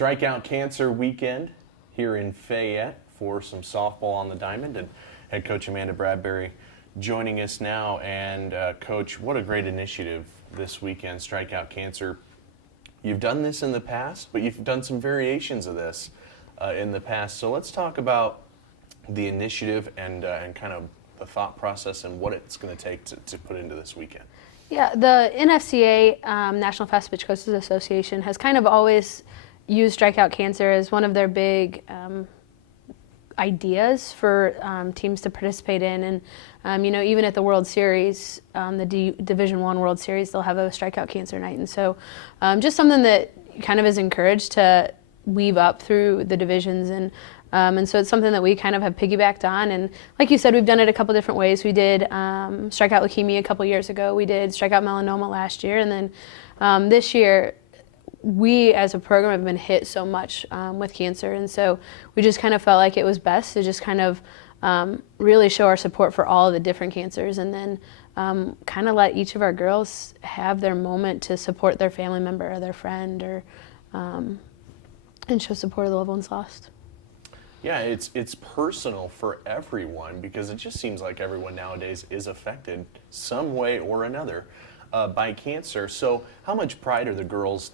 Strikeout Cancer weekend here in Fayette for some softball on the diamond, and head coach Amanda Bradbury joining us now. And Coach, what a great initiative this weekend, Strikeout Cancer. You've done this in the past, but you've done some variations of this in the past. So let's talk about the initiative and kind of the thought process and what it's going to take to put into this weekend. Yeah, the NFCA, National Fast Pitch Coaches Association, has kind of always used Strikeout Cancer as one of their big ideas for teams to participate in. And, even at the World Series, the Division I World Series, they'll have a Strikeout Cancer night. And so just something that kind of is encouraged to weave up through the divisions. And so it's something that we kind of have piggybacked on. And like you said, we've done it a couple different ways. We did Strikeout Leukemia a couple years ago. We did Strikeout Melanoma last year. And then this year, we as a program have been hit so much with cancer. And so we just kind of felt like it was best to just kind of really show our support for all of the different cancers, and then kind of let each of our girls have their moment to support their family member or their friend, or and show support of the loved ones lost. Yeah, it's personal for everyone, because it just seems like everyone nowadays is affected some way or another by cancer. So how much pride are the girls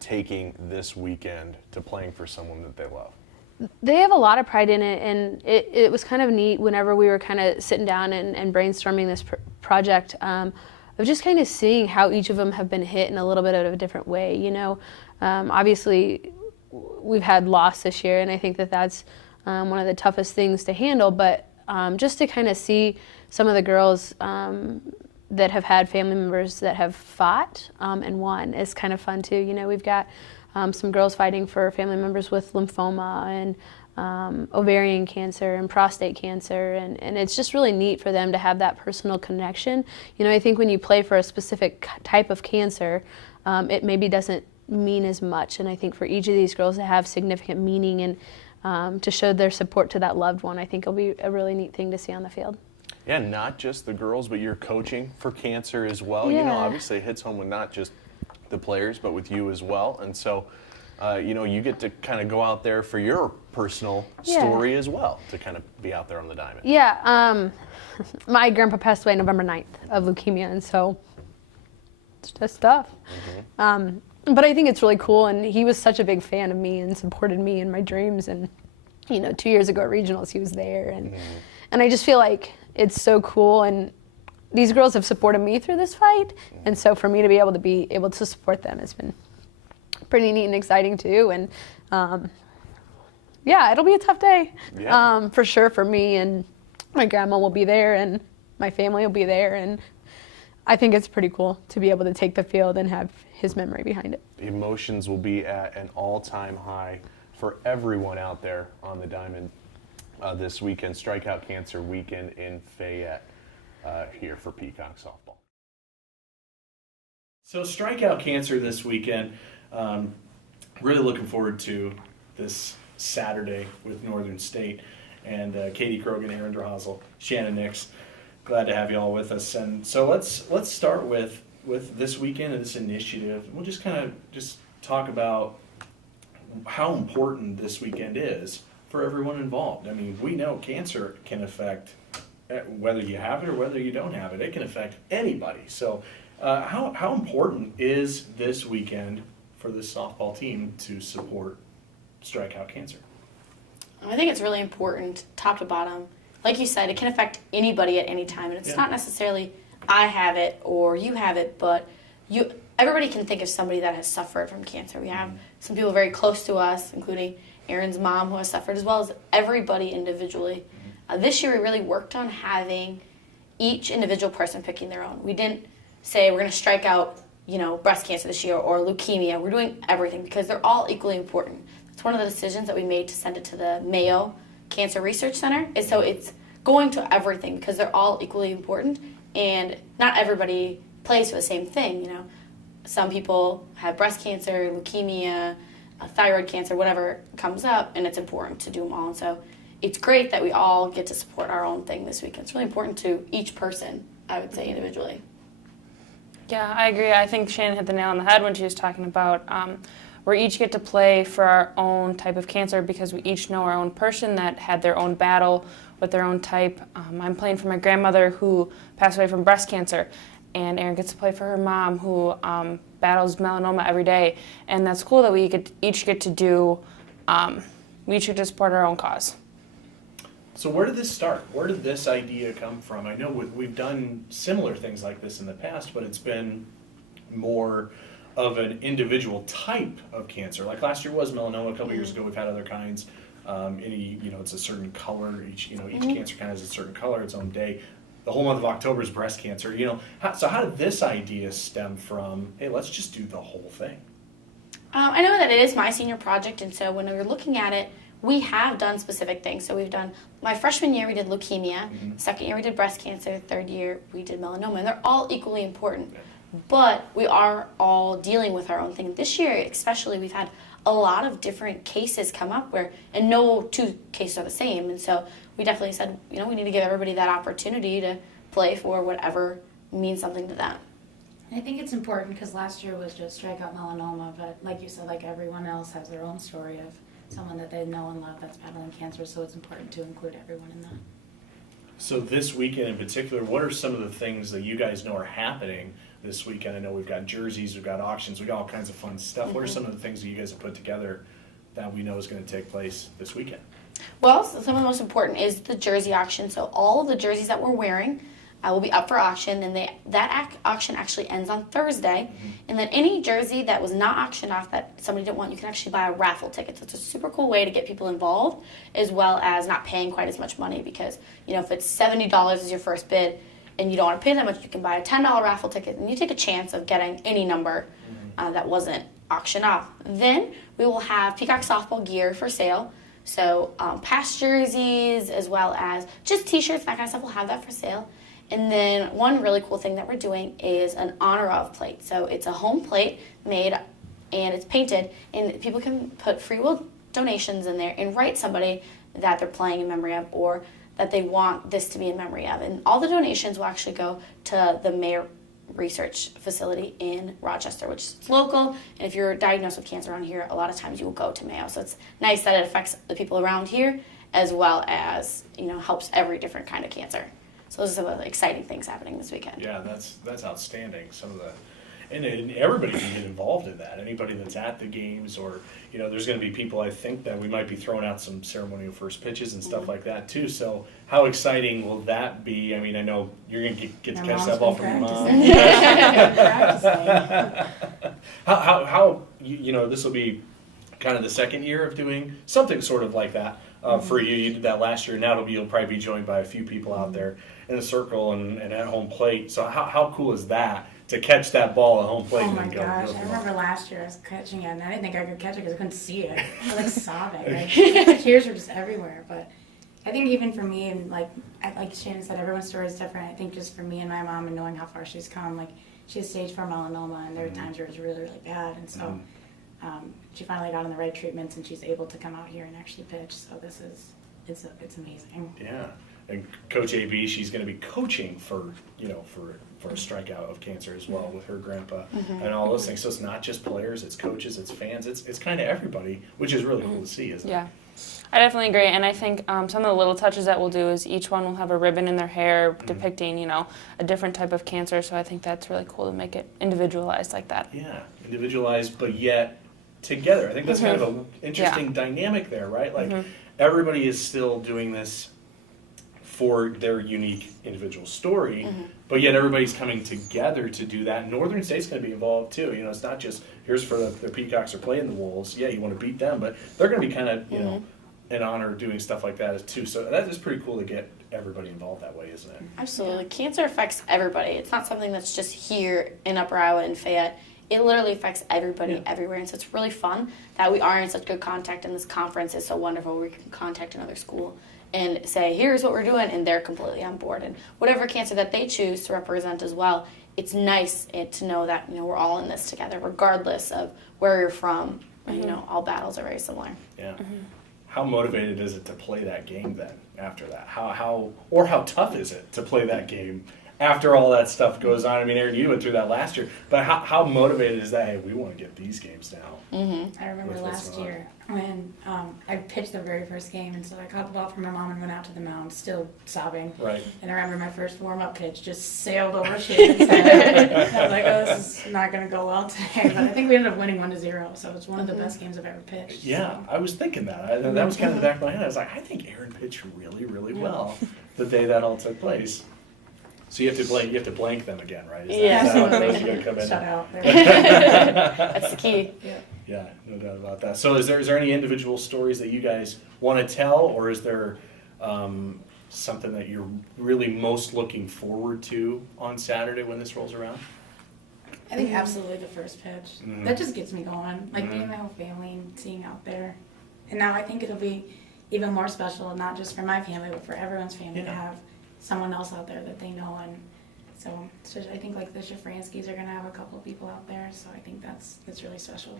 taking this weekend to playing for someone that they love? They have a lot of pride in it, and it was kind of neat whenever we were kind of sitting down and brainstorming this project, of just kind of seeing how each of them have been hit in a little bit of a different way. Obviously we've had loss this year, and I think that that's one of the toughest things to handle, but just to kind of see some of the girls that have had family members that have fought and won is kind of fun too. We've got some girls fighting for family members with lymphoma and ovarian cancer and prostate cancer, and it's just really neat for them to have that personal connection. I think when you play for a specific type of cancer, it maybe doesn't mean as much, and I think for each of these girls to have significant meaning and to show their support to that loved one, I think it'll be a really neat thing to see on the field. Yeah, not just the girls, but you're coaching for cancer as well. Yeah. Obviously it hits home with not just the players, but with you as well. And so, you get to kind of go out there for your personal story as well, to kind of be out there on the diamond. Yeah, my grandpa passed away November 9th of leukemia, and so it's just tough. Mm-hmm. But I think it's really cool, and he was such a big fan of me and supported me in my dreams. And 2 years ago at regionals, he was there, and I just feel like it's so cool. And these girls have supported me through this fight, and so for me to be able to support them has been pretty neat and exciting too. And it'll be a tough day, for sure, for me. And my grandma will be there, and my family will be there, and I think it's pretty cool to be able to take the field and have his memory behind it. The emotions will be at an all-time high for everyone out there on the diamond this weekend, Strikeout Cancer weekend in Fayette, here for Peacocks softball. So Strikeout Cancer this weekend, really looking forward to this Saturday with Northern State, and Katie Krogan, Aaron Drahazel, Shannon Nix. Glad to have you all with us. And so let's start with this weekend and this initiative. We'll just kind of talk about how important this weekend is for everyone involved. I mean, we know cancer can affect, whether you have it or whether you don't have it, it can affect anybody. So how important is this weekend for this softball team to support Strikeout Cancer? I think it's really important, top to bottom. Like you said, it can affect anybody at any time, and it's not necessarily I have it or you have it, but everybody can think of somebody that has suffered from cancer. We have some people very close to us, including Aaron's mom, who has suffered, as well as everybody individually. This year we really worked on having each individual person picking their own. We didn't say we're going to strike out, breast cancer this year or leukemia. We're doing everything because they're all equally important. That's one of the decisions that we made to send it to the Mayo Cancer Research Center, is so it's going to everything because they're all equally important, and not everybody plays for the same thing. Some people have breast cancer, leukemia, thyroid cancer, whatever comes up, and it's important to do them all. And so it's great that we all get to support our own thing this week. It's really important to each person, I would say, individually. Yeah, I agree. I think Shannon hit the nail on the head when she was talking about we each get to play for our own type of cancer because we each know our own person that had their own battle with their own type. I'm playing for my grandmother who passed away from breast cancer, and Erin gets to play for her mom who battles melanoma every day. And that's cool that we each get to do, we each get to support our own cause. So where did this start? Where did this idea come from? I know we've done similar things like this in the past, but it's been more of an individual type of cancer. Like last year was melanoma. A couple years ago, we've had other kinds. It's a certain color. Each cancer kind of has a certain color, its own day. The whole month of October is breast cancer. So how did this idea stem from? Hey, let's just do the whole thing. I know that it is my senior project, and so when we were looking at it, we have done specific things. So we've done, my freshman year we did leukemia, second year we did breast cancer, third year we did melanoma, and they're all equally important. But we are all dealing with our own thing. This year especially, we've had a lot of different cases come up and no two cases are the same. And so we definitely said, we need to give everybody that opportunity to play for whatever means something to them. I think it's important because last year was just Strikeout Melanoma, but like you said, like everyone else has their own story of someone that they know and love that's battling cancer, so it's important to include everyone in that. So this weekend in particular, what are some of the things that you guys know are happening this weekend? I know we've got jerseys, we've got auctions, we've got all kinds of fun stuff. What are some of the things that you guys have put together that we know is going to take place this weekend? Well, some of the most important is the jersey auction. So all of the jerseys that we're wearing will be up for auction, and that auction actually ends on Thursday. And then any jersey that was not auctioned off that somebody didn't want, you can actually buy a raffle ticket. So it's a super cool way to get people involved, as well as not paying quite as much money because, if it's $70 as your first bid and you don't want to pay that much, you can buy a $10 raffle ticket and you take a chance of getting any number that wasn't auctioned off. Then we will have Peacocks softball gear for sale. So past jerseys as well as just t-shirts, that kind of stuff, we'll have that for sale. And then one really cool thing that we're doing is an honor of plate. So it's a home plate made and it's painted, and people can put free will donations in there and write somebody that they're playing in memory of or that they want this to be in memory of. And all the donations will actually go to the Mayo Research Facility in Rochester, which is local. And if you're diagnosed with cancer around here, a lot of times you will go to Mayo. So it's nice that it affects the people around here as well as, helps every different kind of cancer. So those are some of the exciting things happening this weekend. Yeah, that's outstanding. And everybody can get involved in that. Anybody that's at the games, or there's going to be people, I think, that we might be throwing out some ceremonial first pitches and stuff like that too. So how exciting will that be? I mean, I know you're going to get to catch that ball from your mom. How this will be kind of the second year of doing something sort of like that for you. You did that last year. Now you'll probably be joined by a few people out there in a circle and at home plate. So how cool is that to catch that ball at home plate? Oh my gosh, I remember last year I was catching it and I didn't think I could catch it because I couldn't see it. I was sobbing. The tears were just everywhere. But I think even for me, and like Shannon said, everyone's story is different. I think just for me and my mom and knowing how far she's come, like she has stage 4 melanoma and there were times where it was really, really bad. And so she finally got on the right treatments and she's able to come out here and actually pitch. So it's amazing. Yeah. And Coach AB, she's going to be coaching for a strikeout of cancer as well with her grandpa and all those things. So it's not just players, it's coaches, it's fans, it's kind of everybody, which is really cool to see, isn't it? Yeah, I definitely agree. And I think some of the little touches that we'll do is each one will have a ribbon in their hair depicting, a different type of cancer. So I think that's really cool to make it individualized like that. Yeah, individualized, but yet together. I think that's kind of an interesting dynamic there, right? Like everybody is still doing this for their unique individual story, but yet everybody's coming together to do that. Northern State's going to be involved too. It's not just here's for the Peacocks are playing the Wolves. Yeah, you want to beat them, but they're going to be kind of in honor of doing stuff like that too. So that is pretty cool to get everybody involved that way, isn't it? Absolutely, cancer affects everybody. It's not something that's just here in Upper Iowa and Fayette. It literally affects everybody everywhere, and so it's really fun that we are in such good contact, and this conference is so wonderful. We can contact another school and say, here's what we're doing, and they're completely on board. And whatever cancer that they choose to represent as well, it's nice to know that we're all in this together, regardless of where you're from. All battles are very similar. Yeah. How motivated is it to play that game then after that? How tough is it to play that game after all that stuff goes on. I mean, Aaron, you went through that last year, but how motivated is that? Hey, we want to get these games now. Mm-hmm. I remember What's last going on? year when I pitched the very first game, and so I caught the ball from my mom and went out to the mound, still sobbing. Right. And I remember my first warm-up pitch just sailed over Shannon's head. I was like, oh, this is not going to go well today. But I think we ended up winning 1-0, so it's one of the best games I've ever pitched. Yeah, I was thinking that. That was kind of the back of my head. I was like, I think Aaron pitched really, really well the day that all took place. So you have to blank them again, right? Yeah, is that how it absolutely. goes? You got to come in. Shut out. That's the key. Yeah, no doubt about that. So is there any individual stories that you guys want to tell, or is there something that you're really most looking forward to on Saturday when this rolls around? I think absolutely the first pitch. Mhm. That just gets me going. Like Mhm. being my whole family and seeing out there. And now I think it'll be even more special, not just for my family, but for everyone's family to Yeah. have someone else out there that they know. And so I think like the Shafranskys are going to have a couple of people out there. So I think that's really special.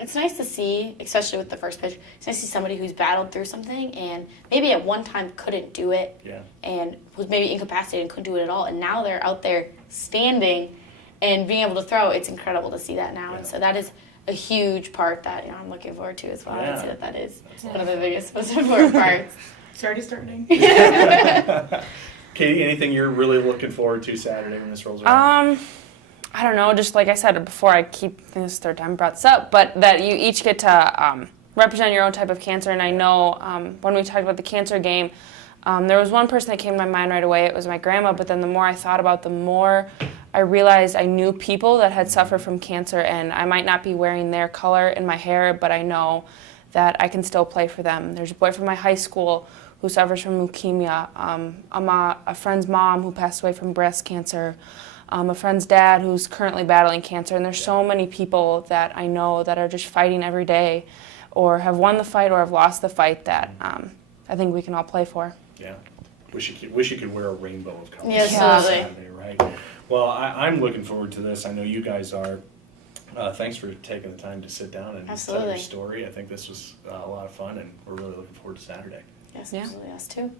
It's nice to see, especially with the first pitch, it's nice to see somebody who's battled through something and maybe at one time couldn't do it Yeah. and was maybe incapacitated and couldn't do it at all. And now they're out there standing and being able to throw. It's incredible to see that now. Yeah. And so that is a huge part that I'm looking forward to as well. Yeah. I'd say that is That's one of the biggest, most important parts. It's already starting. Katie, anything you're really looking forward to Saturday when this rolls around? I don't know, just like I said before, I think this is the third time I brought this up, but that you each get to represent your own type of cancer. And I know when we talked about the cancer game, there was one person that came to my mind right away. It was my grandma, but then the more I thought about it, the more I realized I knew people that had suffered from cancer, and I might not be wearing their color in my hair, but I know that I can still play for them. There's a boy from my high school who suffers from leukemia, a friend's mom who passed away from breast cancer, a friend's dad who's currently battling cancer, and there's so many people that I know that are just fighting every day or have won the fight or have lost the fight that I think we can all play for. Yeah. Wish you could wear a rainbow of colors. Yeah, on absolutely. Saturday, right? Well, I'm looking forward to this. I know you guys are. Thanks for taking the time to sit down and tell your Absolutely. story. I think this was a lot of fun, and we're really looking forward to Saturday. Yes, Yeah. absolutely. Us too.